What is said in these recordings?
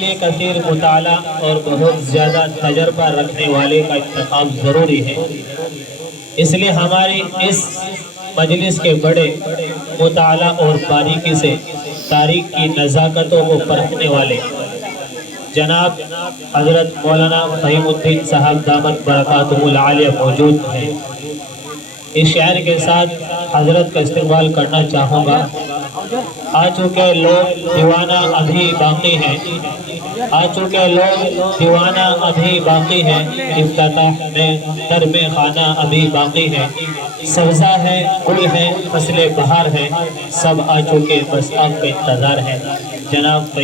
لیے کثیر مطالعہ اور بہت زیادہ تجربہ رکھنے والے کا انتخاب ضروری ہے۔ اس لیے ہماری اس مجلس کے بڑے مطالعہ اور باریکی سے تاریخ کی نزاکتوں کو پرکھنے والے جناب حضرت مولانا فہیم الدین صاحب دامت برکاتہ العالیہ موجود ہیں۔ اس شعر کے ساتھ حضرت کا استقبال کرنا چاہوں گا۔ آ چکے لوگ دیوانہ ابھی باقی ہیں، آ چکے لوگ دیوانہ ابھی باقی ہیں، افتتاح میں درب خانہ ابھی باقی ہے، سبزہ ہے گل ہے فصل بہار ہے، سب آ چکے بس آپ کا انتظار ہے۔ جناب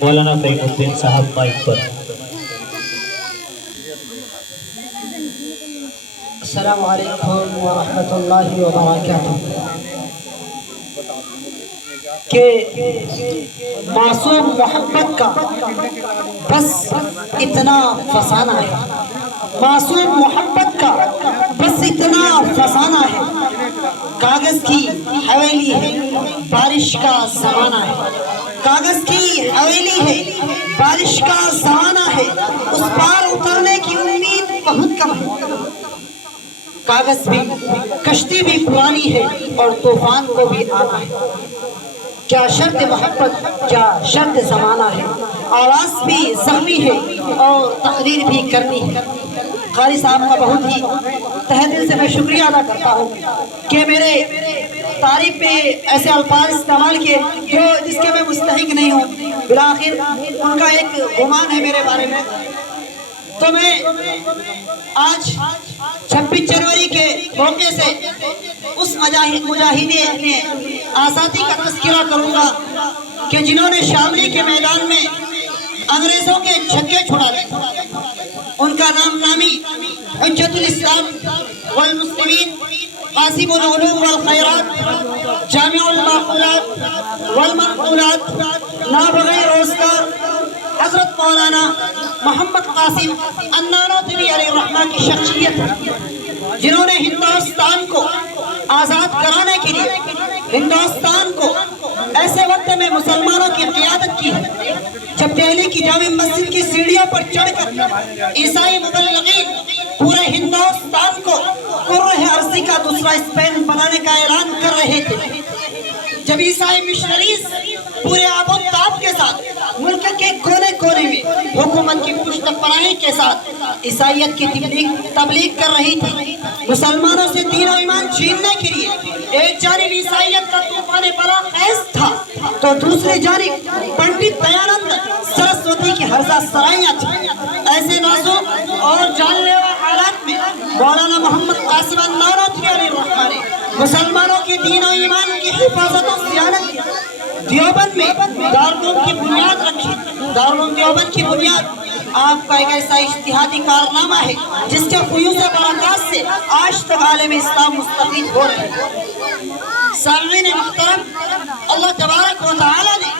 مولانا فہیم الدین صاحب مائک پر۔ السلام علیکم ورحمۃ اللہ وبرکاتہ۔ کہ معصوم محمد کا بس اتنا فسانہ ہے، معصوم محمد کا بس اتنا فسانہ ہے، کاغذ کی حویلی ہے بارش کا زمانہ ہے، کاغذ کی حویلی ہے بارش کا زمانہ ہے، اس پار اترنے کی امید بہت کم ہے، کاغذ بھی کشتی بھی پرانی ہے اور طوفان کو بھی آنا ہے، کیا شرط محبت کیا شرط زمانہ ہے، آواز بھی زخمی ہے اور تقریر بھی کرنی ہے۔ قاری صاحب کا بہت ہی تہ دل سے میں شکریہ ادا کرتا ہوں کہ میرے تعریف میں ایسے الفاظ استعمال کیے جس کے میں مستحق نہیں ہوں، بالآخر ان کا ایک گمان ہے میرے بارے میں۔ تو میں آج 26 جنوری کے موقع سے اس مجاہدین آزادی کا تذکرہ کروں گا کہ جنہوں نے شاملی کے میدان میں انگریزوں کے چھکے چھڑا دیے۔ ان کا نام نامی حجت الاسلام والمسلمین، قاسم العلوم والخیرات، جامع المعقولات والمنقولات، نابغہ روزگار حضرت مولانا محمد قاسم النانوتوی علیہ الرحمہ کی شخصیت ہے، جنہوں نے ہندوستان کو آزاد کرانے کے لیے ہندوستان کو ایسے وقت میں مسلمانوں کی قیادت کی ہے جب دہلی کی جامع مسجد کی سیڑھیوں پر چڑھ کر عیسائی مبلغین پورے ہندوستان کو کرۂ ارضی کا دوسرا اسپین بنانے کا اعلان کر رہے تھے، جب عیسائی مشنریز پورے آب و تاب کے ساتھ ملک کے کونے کونے میں حکومت کی پشت پناہی کے ساتھ عیسائیت کی تبلیغ کر رہی تھی، مسلمانوں سے دین و ایمان چھیننے کے لیے ایک جانب عیسائیت کا طوفان بلا خیز تھا تو دوسری جانب پنڈت دیانند سرسوتی کی ہرزہ سرائیاں تھیں۔ ایسے نازک اور جان لیوا حالات میں مولانا محمد قاسم النانوتوی علیہ الرحمہ نے مسلمانوں کے دین و ایمان کی حفاظت و صیانت کی۔ دیوبند میں دارالعلوم کی بنیاد رکھی، دارالعلوم دیوبند کی بنیاد آپ کا ایک ایسا اجتہادی کارنامہ ہے جس کے فیوض برکات سے آج تک عالم اسلام مستفید ہو رہے ہیں۔ سامعین محترم، اللہ تبارک و تعالی نے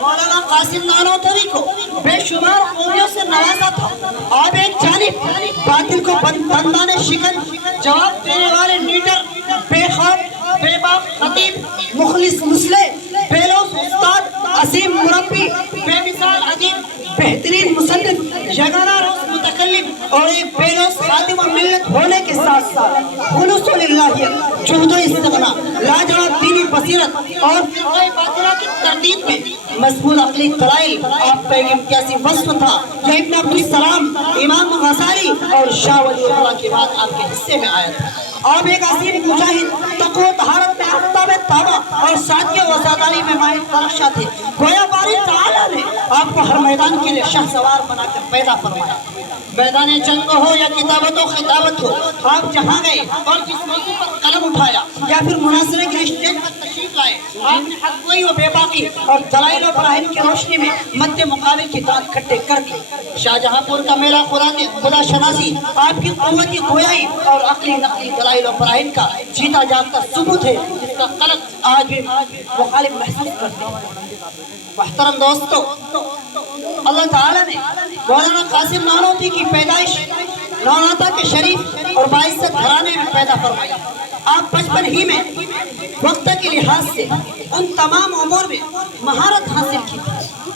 مولانا قاسم نانوتوی کو بے شمار خوبیوں سے نوازا تھا۔ آپ ایک جانب باطل کو بندانے شکن جواب دینے والے لیڈر، بے خوف بے باک خطیب، مخلص مسلح، بے لوث استاد، عظیم مربی، بے مثال ادیب، بہترین مصنف، یگانہ روز متکلم اور ایک بے لوث خادم ملت ہونے کے ساتھ ساتھ خلوص للہیت، جہد و استغنا، لاجواب دینی بصیرت اور فرقہ باطلہ کی تردید میں مضمون عقلی دلائل آپ کا ایک امتیازی وصف تھا جو ابن عبدالسلام، امام غزالی اور شاہ ولی اللہ کے بعد آپ کے حصے میں آیا تھا۔ آپ ایک عظیم مجاہد، تقوی و طہارت میں آفتاب تابہ اور سادگی و وفاداری میں ماہر ترشا تھے۔ گویا باری تعالی نے آپ کو ہر میدان کے لیے شاہ سوار بنا کر پیدا فرمایا۔ میدان جنگ ہو یا کتابت و خطابت ہو، آپ جہاں گئے اور جس موضوع پر قلم اٹھایا یا پھر مناظرے کے اسٹیج پر تشریف لائے، آپ نے حق گوئی و بے باکی اور دلائل و براہین کی روشنی میں مد مقابل کی داد کھٹے کر دی۔ شاہجہاں پور کا میلہ خدا شناسی آپ کی قوتی گویائی اور عقلی نقلی دلائل و براہین کا جیتا جاگتا ثبوت ہے، جس کا قلق آج بھی مخالف محسوس کرتے ہیں۔ محترم دوستو، اللہ تعالیٰ نے مولانا قاسم نانوتوی کی پیدائش نوناتا کے شریف اور باعزت گھرانے میں پیدا فرمائی۔ آپ بچپن ہی میں وقت کے لحاظ سے ان تمام امور میں مہارت حاصل کی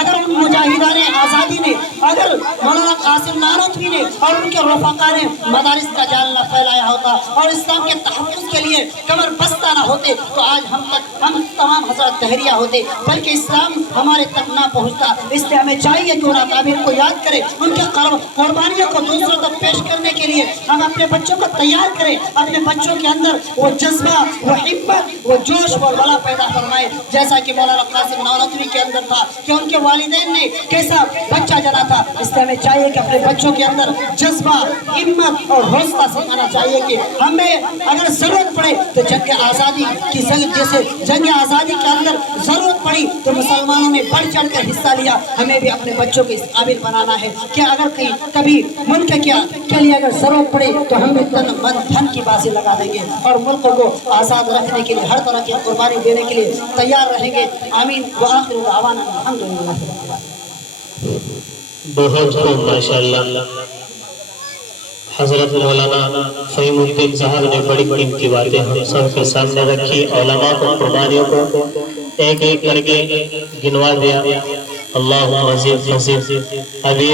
اگر ان مجاہدان آزادی نے، اگر مولانا قاسم نانوتوی نے اور ان کے رفقا نے مدارس کا جالنا پھیلایا ہوتا اور اسلام کے تحفظ کے لیے کمر بستہ نہ ہوتے تو آج ہم تمام حضرات دہریہ ہوتے، بلکہ اسلام ہمارے تک نہ پہنچتا۔ اس لیے ہمیں چاہیے کہ ان اکابر کو یاد کریں، ان کے قربانیوں کو دوسروں تک پیش کرنے کے لیے ہم اپنے بچوں کو تیار کریں، اپنے بچوں کے اندر وہ جذبہ، وہ ہمت، وہ جوش و بلا پیدا فرمائے، جیسا کہ مولانا قاسم نانوتوی کے اندر تھا کہ ان کے والدین نے کیسا بچہ جنا تھا۔ اس لیے ہمیں چاہیے کہ اپنے بچوں کے اندر جذبہ، ہمت اور حوصلہ سکھانا چاہیے کہ ہمیں اگر ضرورت پڑے تو جنگ آزادی کی جیسے جنگ آزادی کے اندر ضرورت پڑی تو مسلمانوں نے بڑھ چڑھ کر حصہ لیا، ہمیں بھی اپنے بچوں کو اس قابل بنانا ہے کہ اگر کبھی ملک کے لیے اگر ضرورت پڑے تو ہم بھی تن من دھن کی بازی لگا دیں گے اور ملک کو آزاد رکھنے کے لیے ہر طرح کی قربانی دینے کے لیے تیار رہیں گے۔ آمین وآخر دعوانا الحمدللہ۔ بہت خوب، ماشاءاللہ۔ حضرت مولانا فہیم الدین صاحب نے بڑی قیمتی باتیں ہم سب کے سامنے رکھی، علماء کو قربانیوں کو ایک ایک کر کے گنوا دیا۔ اللہ مزید ابھی